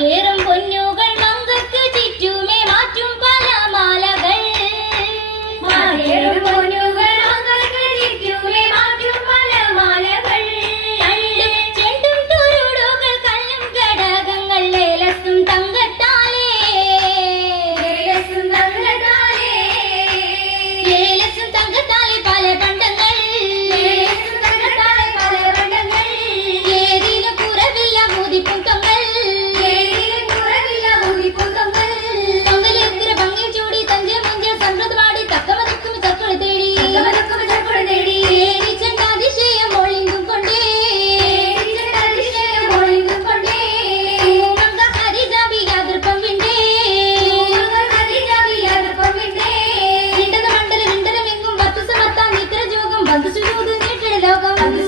കേരം പൊന്നു Yeah, I'm just doing it. I'm